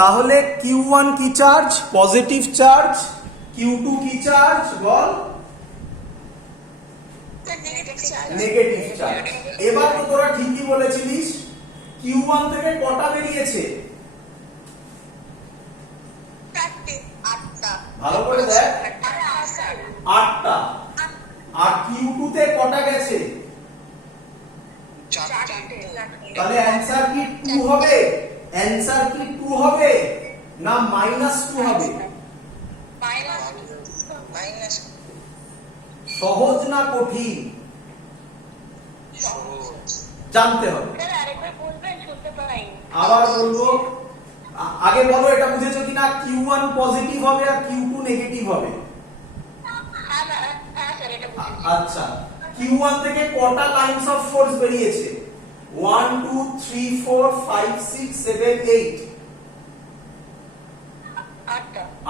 তাহলে Q1 কি charge? Positive charge. Q2 কি চার্জ বল? Negative charge. এবার তো তোরা ঠিকই বলেছিলিস। Q1 থেকে কটা বেরিয়েছে? ভালো করে দেখ, 8টা। আর Q2 তে কটা গেছে? তাহলে অ্যানসার কি 2 হবে? অ্যানসার কি 2 হবে না -2 হবে? সহজ না কঠিন জানতে হবে। আবার বলবো, আগে বলো এটা বুঝেছো কিনা? Q1 পজিটিভ হবে আর Q2 নেগেটিভ হবে। আচ্ছা, Q1 থেকে কটা লাইনস অফ ফোর্স বেরিয়েছে? 1 2 3 4 5 6 7 8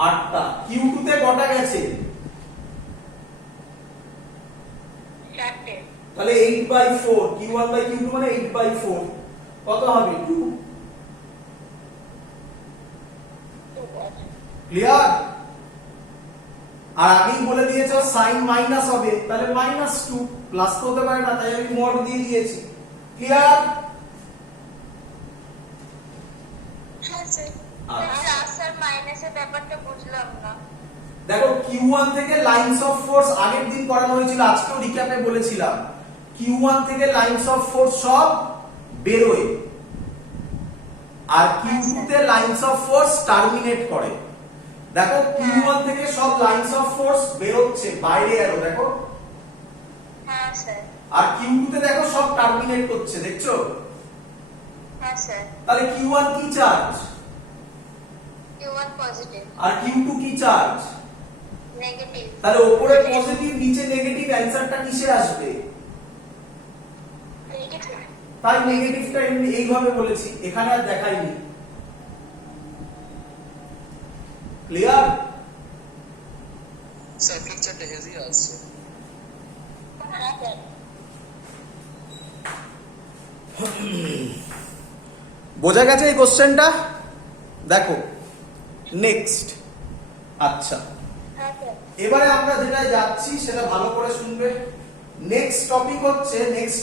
8টা। Q2 তে কটা গেছে? তাহলে 8/4। Q1/Q2 মানে 8/4। কত হবে? 2। ক্লিয়ার? আর আগেই বলে দিয়েছো সাইন মাইনাস হবে, তাহলে -2। প্লাস তো হতে পারে না, তাই আমি মড দিয়ে দিয়েছি। ক্লিয়ার? দেখো Q1 থেকে লাইনস অফ ফোর্স আগের দিন করানো হয়েছিল, আজকেও রিক্যাপে বলেছিলাম। Q1 থেকে লাইনস অফ ফোর্স সব বেরোয়, আর Q2 তে লাইনস অফ ফোর্স টার্মিনেট করে। দেখো Q1 থেকে সব লাইনস অফ ফোর্স বেরোচ্ছে, বাইরে এলো দেখো। হ্যাঁ স্যার। আর Q2 তে দেখো সব টার্মিনেট করছে, দেখছো? হ্যাঁ স্যার। তাহলে Q1 কি চার্জ? Q1 positive. আর Q2 কি চার্জ? নেগেটিভ। তাহলে উপরে পজিটিভ নিচে নেগেটিভ, অ্যানসারটা কিসে আসবে? নেগেটিভ। তাই নেগেটিভটা এইভাবে বলেছি, এখানে আর দেখাইনি। ক্লিয়ার? স্যার পিকচারটা হেজি আছে। বোঝা গেছে এই কোশ্চেনটা? দেখো নেক্সট। আচ্ছা, এবারে আমরা যেটা যাচ্ছি সেটা ভালো করে শুনবে। নেক্সট টপিক হচ্ছে, নেক্সট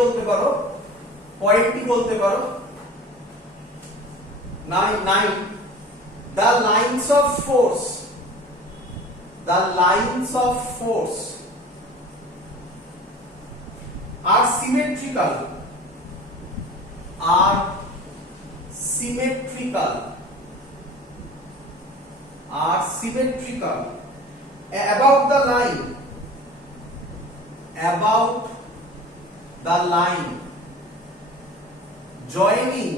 বলতে পারো, পয়েন্টটি বলতে পারো 9 the lines of force are symmetrical about the line joining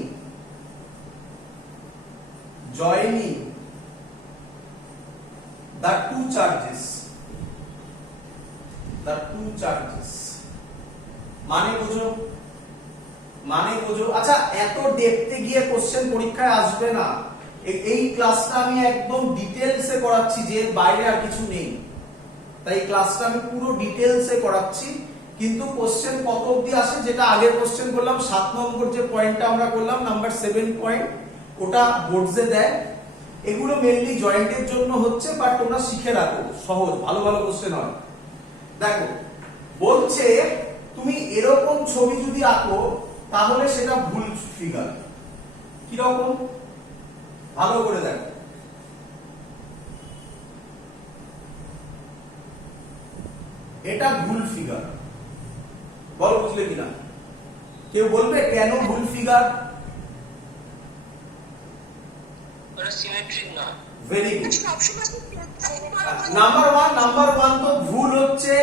the two charges মানে বোঝো। আচ্ছা, এত ডেপথে গিয়ে কোশ্চেন পরীক্ষায় আসবে না। এই ক্লাসটা আমি একদম ডিটেইলসে করাচ্ছি, যে বাইরে আর কিছু নেই। তাই ক্লাসটা আমি পুরো ডিটেইলসে করাচ্ছি। কিন্তু কোশ্চেন কত অবধি আসে, যেটা আগের কোশ্চেন করলাম 7 নম্বর যে পয়েন্টটা আমরা করলাম, নাম্বার 7 পয়েন্ট, ওটা বোর্ডসে দেয়। এগুলো মেইনলি জয়েন্টের জন্য হচ্ছে, বাট তোমরা শিখে রাখো, সহজ ভালো কোশ্চেন হয়। দেখো বলছে তুমি এরকম ছবি যদি আঁকো তাহলে সেটা ভুল ফিগার। কি রকম? ভালো করে দেখো। এটা ভুল ফিগার। বল বুঝলে কিনা? কেউ বলবে কেন ভুল figure? Very good. Number one তো ভুল হচ্ছে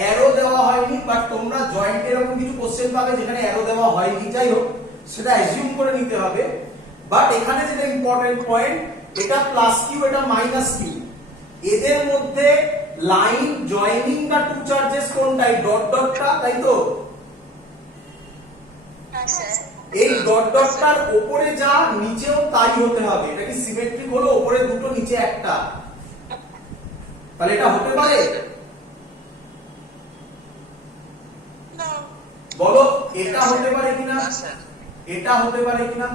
অ্যারো দেওয়া হয়নি, বাট তোমরা জয়েন্ট এরকম কিছু কোশ্চেন পাবে যেখানে অ্যারো দেওয়া হয়নি, যাই হোক সেটা অ্যাজিউম করে নিতে হবে। বাট এখানে যেটা ইম্পর্টেন্ট পয়েন্ট, এটা প্লাস কিউ, এটা মাইনাস কিউ, এদের মধ্যে line joining the two charges কোনটাই? ডটটা, তাই তো? এই ডটটার উপরে যা নিচেও তাই হতে হবে। এটা কি সিমেট্রিক হলো? উপরে দুটো নিচে একটা, তাহলে এটা হতে পারে? বলো এটা হতে পারে কিনা? এটা হতে পারে কিনা?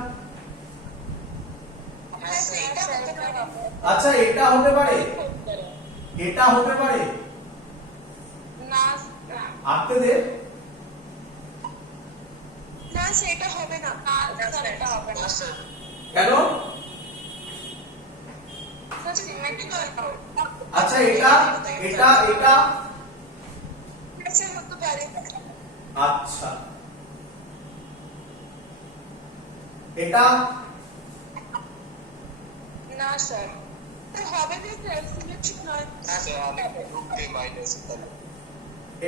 আচ্ছা এটা হতে পারে, এটা হতে পারে, না আঁকতে দে। না সেটা হবে না, স্যার এটা হবে না স্যার কেন? স্যার সিমেট্রিক্যাল আচ্ছা এটা এটা এটা স্যার হতে পারে আচ্ছা এটা না স্যার হবে না স্যার সিমেট্রিক নয় স্যার আমি রুটে মাইনাস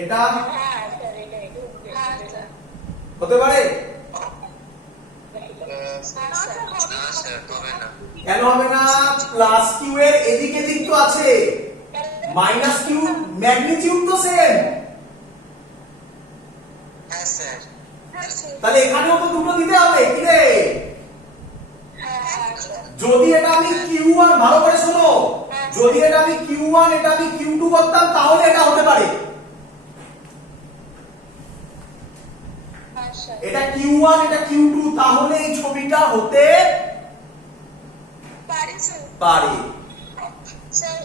এটা হ্যাঁ স্যার এটাই হ্যাঁ স্যার হতে পারে? না স্যার হবে না কেন হবে না? প্লাস কিউ এর এদিকে দিক তো আছে, মাইনাস কিউ ম্যাগনিটিউড তো সেম, হ্যাঁ স্যার হ্যাঁ স্যার তাহলে এখানেও তো দুটো দিতে হবে কি রে? হ্যাঁ স্যার যদি এটা আমি Q1 ভালো করে শোনো, যদি এটা আমি Q1 এটা আমি Q2 করতাম তাহলে এটা হতে পারে। হ্যাঁ স্যার এটা Q1 এটা Q2 তাহলে এই ছবিটা হতে পারে স্যার পারে। স্যার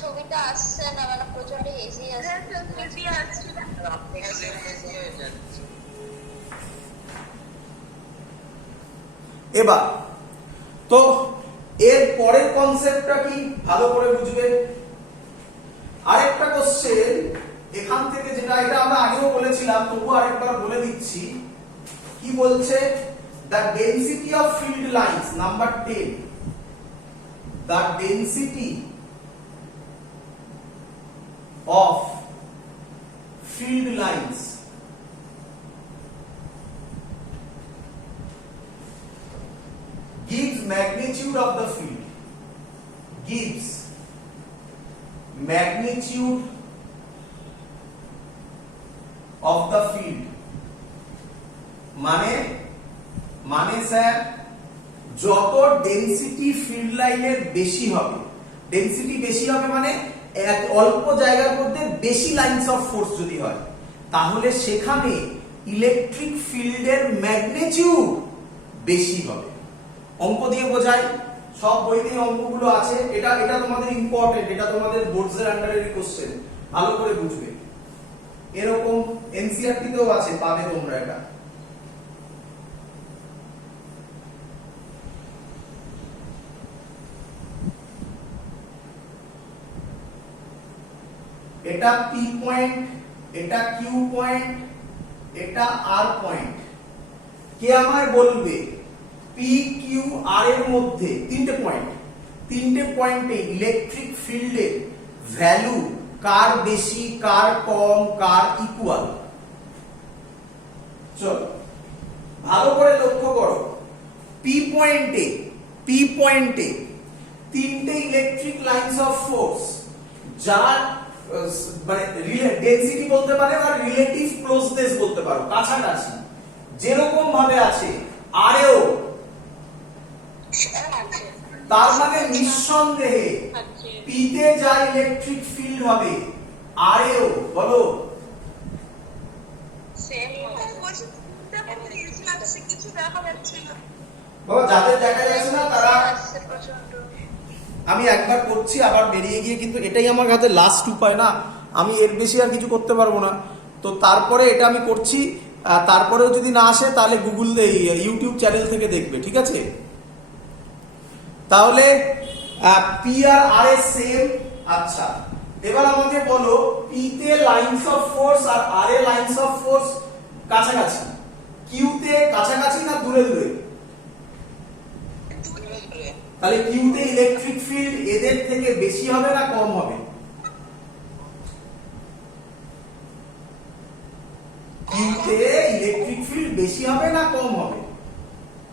ছবিটা আসছে না, মানে প্রচন্ড হেজি আসছে। স্যার বেশি আছে আপনি হয়ে যাচ্ছে এবার তো এর পরের কনসেপ্টটা কি ভালো করে বুঝবে। আরেকটা কোশ্চেন এখান থেকে, যেটা এটা আমরা আগেও বলেছিলাম তবু আরেকবার বলে দিচ্ছি, কি বলছে? The density of field lines, number 10, the density of field lines gives magnitude of the field, gives magnitude of the field, মানে স্যার যত ডেনসিটি ফিল্ড লাইনের বেশি হবে, ডেনসিটি বেশি হবে মানে এক অল্প জায়গার মধ্যে বেশি লাইনস অফ ফোর্স যদি হয় তাহলে সেখানে ইলেকট্রিক ফিল্ডের ম্যাগনিটিউড বেশি হবে। অঙ্ক দিয়ে বোঝাই, সব বইতেই অঙ্কগুলো আছে, এটা এটা তোমাদের ইম্পর্টেন্ট, এটা তোমাদের বোর্ডসের আন্ডারের কোশ্চেন, ভালো করে বুঝবে। এরকম এনসিইআরটি তেও আছে, পাবে তোমরা এটা। এটা পি পয়েন্ট, এটা কিউ পয়েন্ট, এটা আর পয়েন্ট। কে আমায় বলবে পি কিউ আর এর মধ্যে তিনটে পয়েন্টে ইলেকট্রিক ফিল্ডের ভ্যালু কার বেশি, কার কম, কার ইকুয়াল? চলো ভালো করে লক্ষ্য করো, পি পয়েন্টে তিনটে ইলেকট্রিক লাইন্স অফ ফোর্স যার মানে ডেনসিটি বলতে পারে বা রিলেটিভ ক্লোজনেস বলতে পারো, কাছাকাছি যেরকম ভাবে আছে আরেও, তার মানে নিঃসন্দেহে পি তে যা ইলেকট্রিক ফিল্ড হবে আরেও, বলো সেম কিছু দেখা যাচ্ছে না বাবা, যাদের দেখা যাচ্ছে না তারা, আসছে প্রচন্ড। আমি একবার করছি আবার বেরিয়ে গিয়ে, কিন্তু এটাই আমার কাছে লাস্ট উপায় না, আমি এর বেশি আর কিছু করতে পারবো না। তো তারপরে এটা আমি করছি, তারপরেও যদি না আসে তাহলে গুগল ইউটিউব চ্যানেল থেকে দেখবে, ঠিক আছে? তাহলে পি আর আর এর সেম। আচ্ছা এবার আমাকে বলো পি তে লাইনস অফ ফোর্স আর আর এ লাইনস অফ ফোর্স কাছাকাছি, কিউ তে কাছাকাছি না দূরে দূরে? তাহলে কিউ তে ইলেকট্রিক ফিল্ড এদের থেকে বেশি হবে না কম হবে? কিউ তে ইলেকট্রিক ফিল্ড বেশি হবে না কম হবে?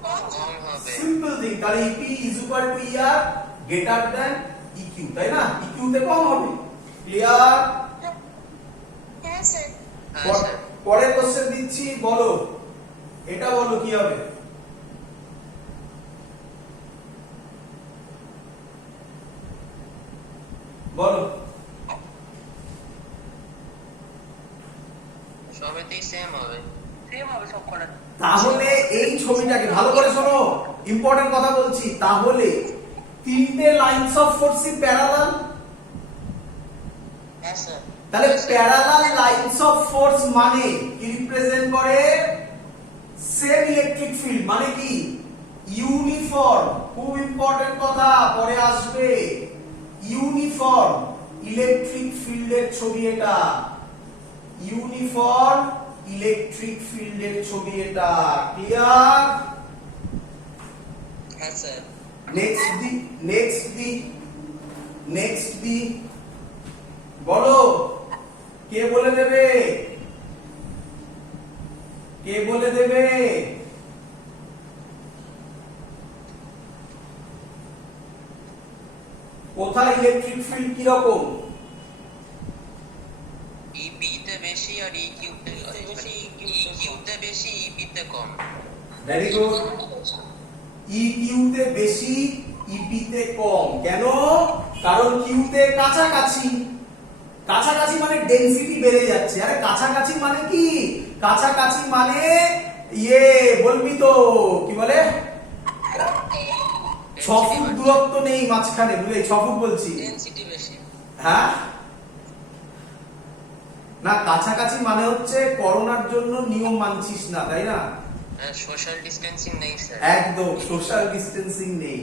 কম হবে সিম্পল থিং, তাহলে EP is equal to ER greater than EQ, তাই না? EQ তে কম হবে। ক্লিয়ার? হ্যাঁ স্যার হ্যাঁ স্যার পরের কোশ্চেন দিচ্ছি, বলো এটা, বলো কি হবে? বলো। সবেতেই সেম হবে সেম হবে সব করা তাহলে এই ছবিটাকে ভালো করে শোনো, ইম্পর্টেন্ট কথা বলছি, তাহলে তিনটে লাইনস অফ ফোর্স প্যারালাল, হ্যাঁ স্যার তাহলে প্যারালাল লাইনস অফ ফোর্স মানে কি রিপ্রেজেন্ট করে? সেম ইলেকট্রিক ফিল্ড, মানে কি ইউনিফর্ম। খুব ইম্পর্টেন্ট কথা, পরে আসবে। ইউনিফর্ম ইলেকট্রিক ফিল্ডের ছবি এটা, ইউনিফর্ম ইলেকট্রিক ফিল্ডের ছবি এটা। ক্লিয়ার? হ্যাঁ স্যার নেক্সট দি বলো, কে বলে দেবে? কে বলে দেবে? কোথায় ইলেকট্রিক ফিল্ড কি রকম? ইপি তে বেশি আর ইকিউ তে বেশি, ইকিউ তে বেশি ইপি তে কম। Very good. ইকিউ তে বেশি, ইপি তে কম। কেন? কারণ কিউ তে কাছাকাছি, কাছাকাছি মানে ডেনসিটি বেড়ে যাচ্ছে। আরে কাছাকাছি মানে কি? কাছাকাছি মানে ইয়ে বলবি তো, কি বলে, 6 ফুট দূরত্ব নেই মাঝখানে, বুঝলি? 6 ফুট বলছি। ডেনসিটি বেশি। হ্যাঁ না, কাছাকাছি মানে হচ্ছে করোনার জন্য নিয়ম মানছিস না, তাই না? সোশ্যাল ডিস্টেন্সিং নেই স্যার। একদম সোশ্যাল ডিস্টেন্সিং নেই।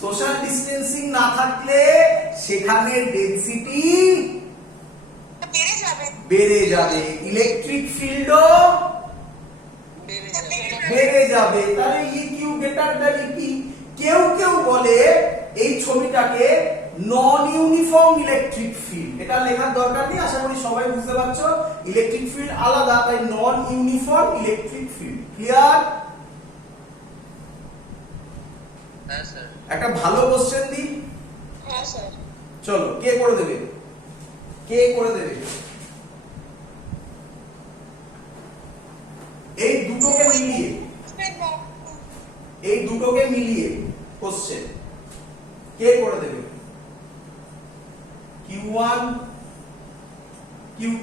সোশ্যাল ডিস্টেন্সিং না থাকলে সেখানে ডেনসিটি বেড়ে যাবে। বেড়ে যাবে, ইলেকট্রিক ফিল্ডও বেড়ে যাবে। তাহলে ইকিউ গ্রেটার দ্যান ইপি। কেউ কেউ বলে এই ছবিটাকে নন ইউনিফর্ম ইলেকট্রিক ফিল্ড। এটা লেখার দরকার নেই, আশা করি সবাই বুঝতে পারছো। ইলেকট্রিক ফিল্ড আলাদা, তাই নন ইউনিফর্ম ইলেকট্রিক ফিল্ড। ক্লিয়ার? হ্যাঁ স্যার। একটা ভালো কোশ্চেন দিই, হ্যাঁ স্যার। চলো, কে করে দেবে? কে করে দেবে? এই দুটোকে মিলিয়ে, এই দুটোকে মিলিয়ে কোশ্চেন কে করে দেবে? Q1 Q2।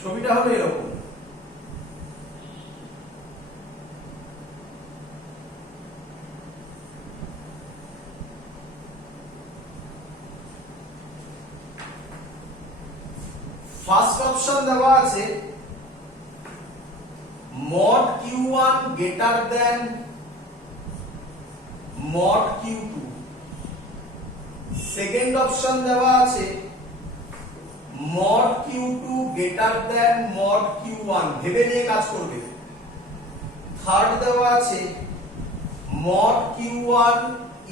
ছবিটা হবে এরকম। ফার্স্ট অপশন দেওয়া আছে mod Q1 greater than mod Q2। Second option দেওয়া আছে mod Q2 greater than mod Q1। ভেবে নিয়ে কাজ করবে। থার্ড দেওয়া আছে mod Q1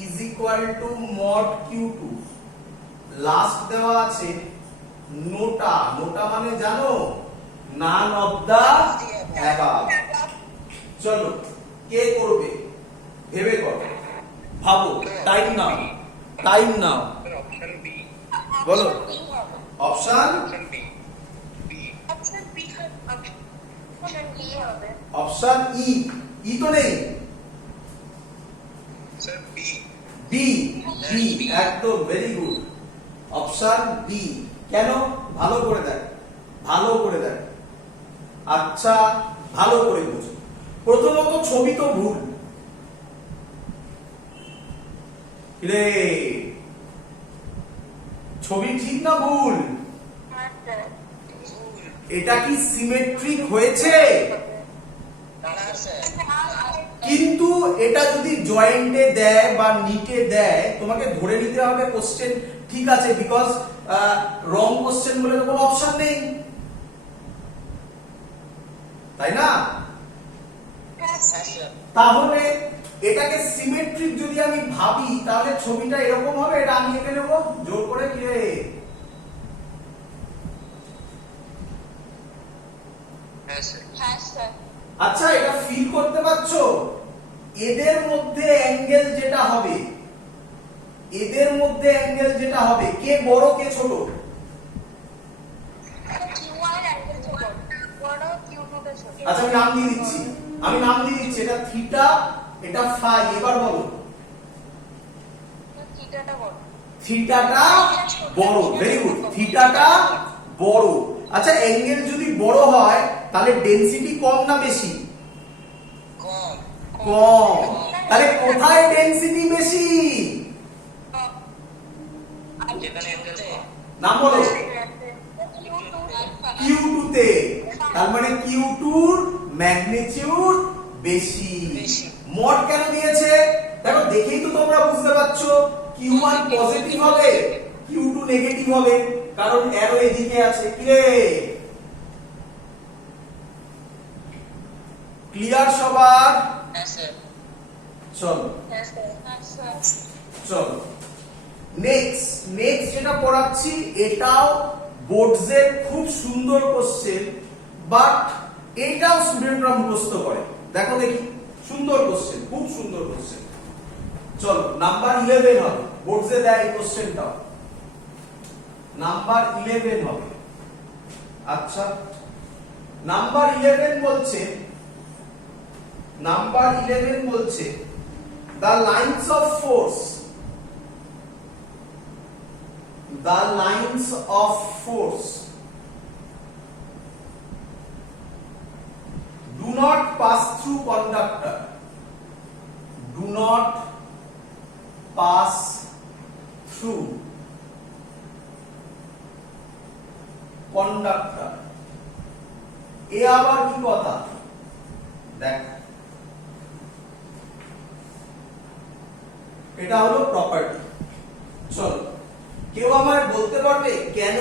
is equal to mod Q2। Last দেওয়া আছে নোটা। নোটা মানে জানো? None of the above. চলো, কে করবে? ভেবে করো, ভাবো, টাইম নাও, টাইম নাও। Option B. বলো বি হবে। Option option B. Option B option B হবে। Option E. ই তো নেই। Sir B. বি। বি একদম, ভেরি গুড। Option B. কেন? ভালো করে দেখ, ভালো করে দেখ। আচ্ছা, ভালো করে বুঝো। প্রথমত ছবি তো ভুল রে। ছবি ঠিক না ভুল? হ্যাঁ স্যার। এটা কি সিমেট্রিক হয়েছে? না স্যার। কিন্তু এটা যদি জয়েন্টে দেয় বা নিটে দেয়, তোমাকে ধরে নিতে হবে কোশ্চেন ঠিক আছে, বিকজ রং কোশ্চেন বলে তো কোনো অপশন নেই, তাই না? হ্যাঁ স্যার। তাহলে এটাকে সিমেট্রিক যদি আমি ভাবি, তাহলে ছবিটা এরকম হবে। এটা আমি এঁকে নেবো জোর করে। কি রে? হ্যাঁ স্যার। হ্যাঁ স্যার। আচ্ছা, এটা ফিল করতে পারছো? এদের মধ্যে অ্যাঙ্গেল যেটা হবে, এদের মধ্যে অ্যাঙ্গেল যেটা হবে, কে বড় কে ছোট? Q1 এর অ্যাঙ্গেল ছোট, বড়, Q2 টা ছোট। আচ্ছা, আমি নাম দিয়ে দিচ্ছি, আমি নাম দিয়ে দিচ্ছি। এটা থিটা, এটা ফাই। এবার বলো। থিটাটা বড়। থিটাটা বড়। ভেরি গুড, থিটাটা বড়। আচ্ছা, অ্যাঙ্গেল যদি বড় হয় তাহলে ডেনসিটি কম না বেশি? কম। কম। তাহলে কোথায় ডেনসিটি বেশি? যেখানে নাম বলো। Q2 তে। তার মানে Q2 র ম্যাগনিটিউড বেশি। মড কেন দিয়েছে? দেখো দেখেই তো তোমরা বুঝতে পারছো Q1 পজিটিভ হবে, Q2 নেগেটিভ হবে, কারণ অ্যারো এদিকে আছে। কি রে, ক্লিয়ার সবার? হ্যাঁ স্যার। চলো স্যার চলো নেক্সট যেটা পড়াচ্ছি এটাও বোর্ডসের খুব সুন্দর কোশ্চেন, বাট এটাও স্টুডেন্টরা মুখস্থ করে। দেখো দেখি, সুন্দর কোশ্চেন, খুব সুন্দর কোশ্চেন। চলো নাম্বার 11 হবে, বোর্ডসে দেয় এই কোশ্চেনটাও। নাম্বার 11 হবে। আচ্ছা, নাম্বার 11 বলছে the lines of force do not pass through conductor, এ আবার কি কথা? দেখ, এটা হলো প্রপার্টি। চলো, কেউ আমায় বলতে পারবে কেন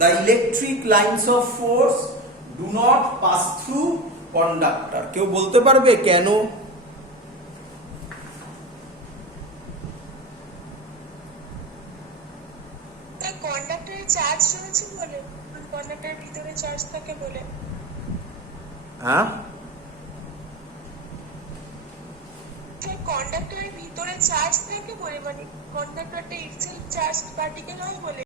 the electric lines of force do not pass through conductor? কেউ বলতে পারবে কেন? কন্ডাক্টরের চার্জ রয়েছে বলে, কন্ডাক্টরের ভিতরে চার্জ থাকে বলে। হ্যাঁ, কন্ডাক্টরের ভিতরে চার্জ থাকে বলে, মানে কন্ডাক্টরটা ইটসেলফ চার্জ পার্টিকেল হয় বলে।